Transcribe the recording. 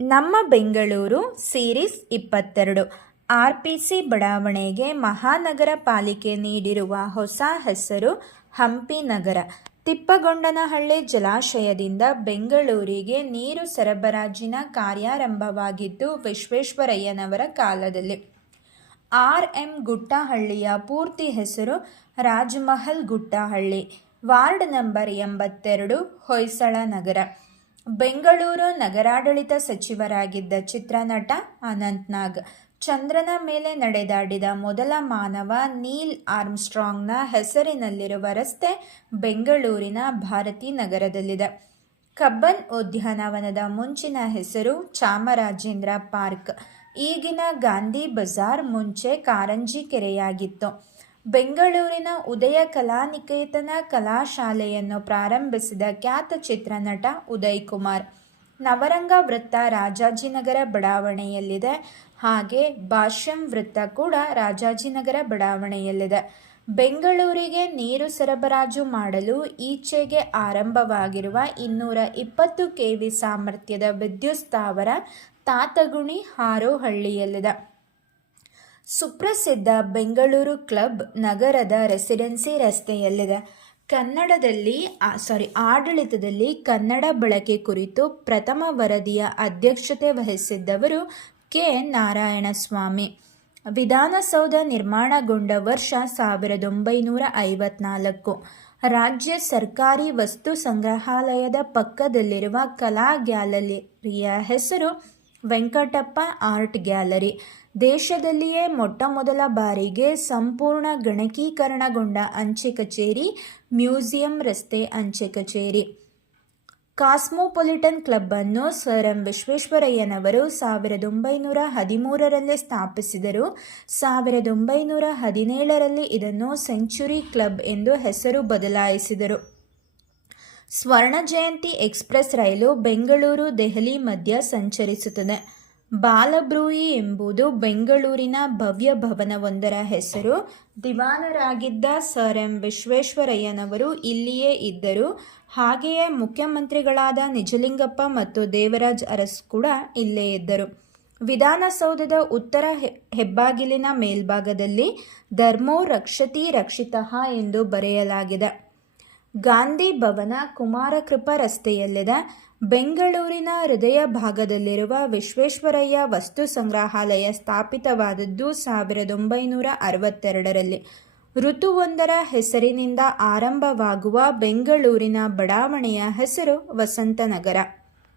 ನಮ್ಮ Bengaluru series 22 RPC ಬಡಾವಣೆಗೆ ಮಹಾನಗರ ಪಾಲಿಕೆ ನೀಡಿರುವ ಹೊಸ ಹೆಸರು ಹಂಪಿ ನಗರ. ತಿಪ್ಪಗೊಂಡನಹಳ್ಳಿ ಜಲಾಶಯದಿಂದ ಬೆಂಗಳೂರಿಗೆ ನೀರು ಸರಬರಾಜಿನ ಕಾರ್ಯಾರಂಭವಾಗಿದ್ದು ವಿಶ್ವೇಶ್ವರಯ್ಯನವರ ಕಾಲದಲ್ಲಿ. RM ಗುಟ್ಟಹಳ್ಳಿಯ ಪೂರ್ತಿ ಹೆಸರು ರಾಜಮಹಲ್ ಗುಟ್ಟಹಳ್ಳಿ, ವಾರ್ಡ್ ನಂಬರ್ 82, ಹೊಯ್ಸಳ ನಗರ. ಬೆಂಗಳೂರು ನಗರಾಡಳಿತ ಸಚಿವರಾಗಿದ್ದ ಚಿತ್ರನಟ ಅನಂತ್ನಾಗ್. ಚಂದ್ರನ ಮೇಲೆ ನಡೆದಾಡಿದ ಮೊದಲ ಮಾನವ ನೀಲ್ ಆರ್ಮ್ಸ್ಟ್ರಾಂಗ್ನ ಹೆಸರಿನಲ್ಲಿರುವ ರಸ್ತೆ ಬೆಂಗಳೂರಿನ ಭಾರತೀ ನಗರದಲ್ಲಿದೆ. ಕಬ್ಬನ್ ಉದ್ಯಾನವನದ ಮುಂಚಿನ ಹೆಸರು ಚಾಮರಾಜೇಂದ್ರ ಪಾರ್ಕ್. ಈಗಿನ ಗಾಂಧಿ ಬಜಾರ್ ಮುಂಚೆ ಕಾರಂಜಿ ಕೆರೆಯಾಗಿತ್ತು. ಬೆಂಗಳೂರಿನ ಉದಯ ಕಲಾನಿಕೇತನ ಕಲಾಶಾಲೆಯನ್ನು ಪ್ರಾರಂಭಿಸಿದ ಖ್ಯಾತ ಚಿತ್ರನಟ ಉದಯ್ ಕುಮಾರ್. ನವರಂಗ ವೃತ್ತ ರಾಜಾಜಿನಗರ ಬಡಾವಣೆಯಲ್ಲಿದೆ. ಹಾಗೆ ಭಾಷ್ಯಂ ವೃತ್ತ ಕೂಡ ರಾಜಾಜಿನಗರ ಬಡಾವಣೆಯಲ್ಲಿದೆ. ಬೆಂಗಳೂರಿಗೆ ನೀರು ಸರಬರಾಜು ಮಾಡಲು ಈಚೆಗೆ ಆರಂಭವಾಗಿರುವ 220 kV ಸಾಮರ್ಥ್ಯದ ವಿದ್ಯುತ್ ಸ್ಥಾವರ ತಾತಗುಣಿ ಹಾರೋಹಳ್ಳಿಯಲ್ಲಿದೆ. ಸುಪ್ರಸಿದ್ಧ ಬೆಂಗಳೂರು ಕ್ಲಬ್ ನಗರದ ರೆಸಿಡೆನ್ಸಿ ರಸ್ತೆಯಲ್ಲಿದೆ. ಆಡಳಿತದಲ್ಲಿ ಕನ್ನಡ ಬಳಕೆ ಕುರಿತು ಪ್ರಥಮ ವರದಿಯ ಅಧ್ಯಕ್ಷತೆ ವಹಿಸಿದ್ದವರು ಕೆ. ನಾರಾಯಣಸ್ವಾಮಿ. ವಿಧಾನಸೌಧ ನಿರ್ಮಾಣಗೊಂಡ ವರ್ಷ 1954. ರಾಜ್ಯ ಸರ್ಕಾರಿ ವಸ್ತು ಸಂಗ್ರಹಾಲಯದ ಪಕ್ಕದಲ್ಲಿರುವ ಕಲಾ ಗ್ಯಾಲರಿಯ ಹೆಸರು ವೆಂಕಟಪ್ಪ ಆರ್ಟ್ ಗ್ಯಾಲರಿ. ದೇಶದಲ್ಲಿಯೇ ಮೊಟ್ಟಮೊದಲ ಬಾರಿಗೆ ಸಂಪೂರ್ಣ ಗಣಕೀಕರಣಗೊಂಡ ಅಂಚೆ ಕಚೇರಿ ಮ್ಯೂಸಿಯಂ ರಸ್ತೆ ಅಂಚೆ ಕಚೇರಿ. ಕಾಸ್ಮೋಪೊಲಿಟನ್ ಕ್ಲಬ್ ಅನ್ನು ಸರ್ ಎಂ ವಿಶ್ವೇಶ್ವರಯ್ಯನವರು 1913ರಲ್ಲಿ ಸ್ಥಾಪಿಸಿದರು. 1917ರಲ್ಲಿ ಇದನ್ನು ಸೆಂಚುರಿ ಕ್ಲಬ್ ಎಂದು ಹೆಸರು ಬದಲಾಯಿಸಿದರು. ಸ್ವರ್ಣ ಜಯಂತಿ ಎಕ್ಸ್ಪ್ರೆಸ್ ರೈಲು ಬೆಂಗಳೂರು ದೆಹಲಿ ಮಧ್ಯ ಸಂಚರಿಸುತ್ತದೆ. ಬಾಲಬ್ರೂಯಿ ಎಂಬುದು ಬೆಂಗಳೂರಿನ ಭವ್ಯ ಭವನವೊಂದರ ಹೆಸರು. ದಿವಾನರಾಗಿದ್ದ ಸರ್ ಎಂ ವಿಶ್ವೇಶ್ವರಯ್ಯನವರು ಇಲ್ಲಿಯೇ ಇದ್ದರು. ಹಾಗೆಯೇ ಮುಖ್ಯಮಂತ್ರಿಗಳಾದ ನಿಜಲಿಂಗಪ್ಪ ಮತ್ತು ದೇವರಾಜ್ ಅರಸು ಕೂಡ ಇಲ್ಲೇ ಇದ್ದರು. ವಿಧಾನಸೌಧದ ಉತ್ತರ ಹೆಬ್ಬಾಗಿಲಿನ ಮೇಲ್ಭಾಗದಲ್ಲಿ ಧರ್ಮೋ ರಕ್ಷತಿ ರಕ್ಷಿತಃ ಎಂದು ಬರೆಯಲಾಗಿದೆ. ಗಾಂಧಿ ಭವನ ಕುಮಾರಕೃಪಾ ರಸ್ತೆಯಲ್ಲಿದೆ. ಬೆಂಗಳೂರಿನ ಹೃದಯ ಭಾಗದಲ್ಲಿರುವ ವಿಶ್ವೇಶ್ವರಯ್ಯ ವಸ್ತು ಸಂಗ್ರಹಾಲಯ ಸ್ಥಾಪಿತವಾದದ್ದು 1962ರಲ್ಲಿ. ಋತುವೊಂದರ ಹೆಸರಿನಿಂದ ಆರಂಭವಾಗುವ ಬೆಂಗಳೂರಿನ ಬಡಾವಣೆಯ ಹೆಸರು ವಸಂತನಗರ.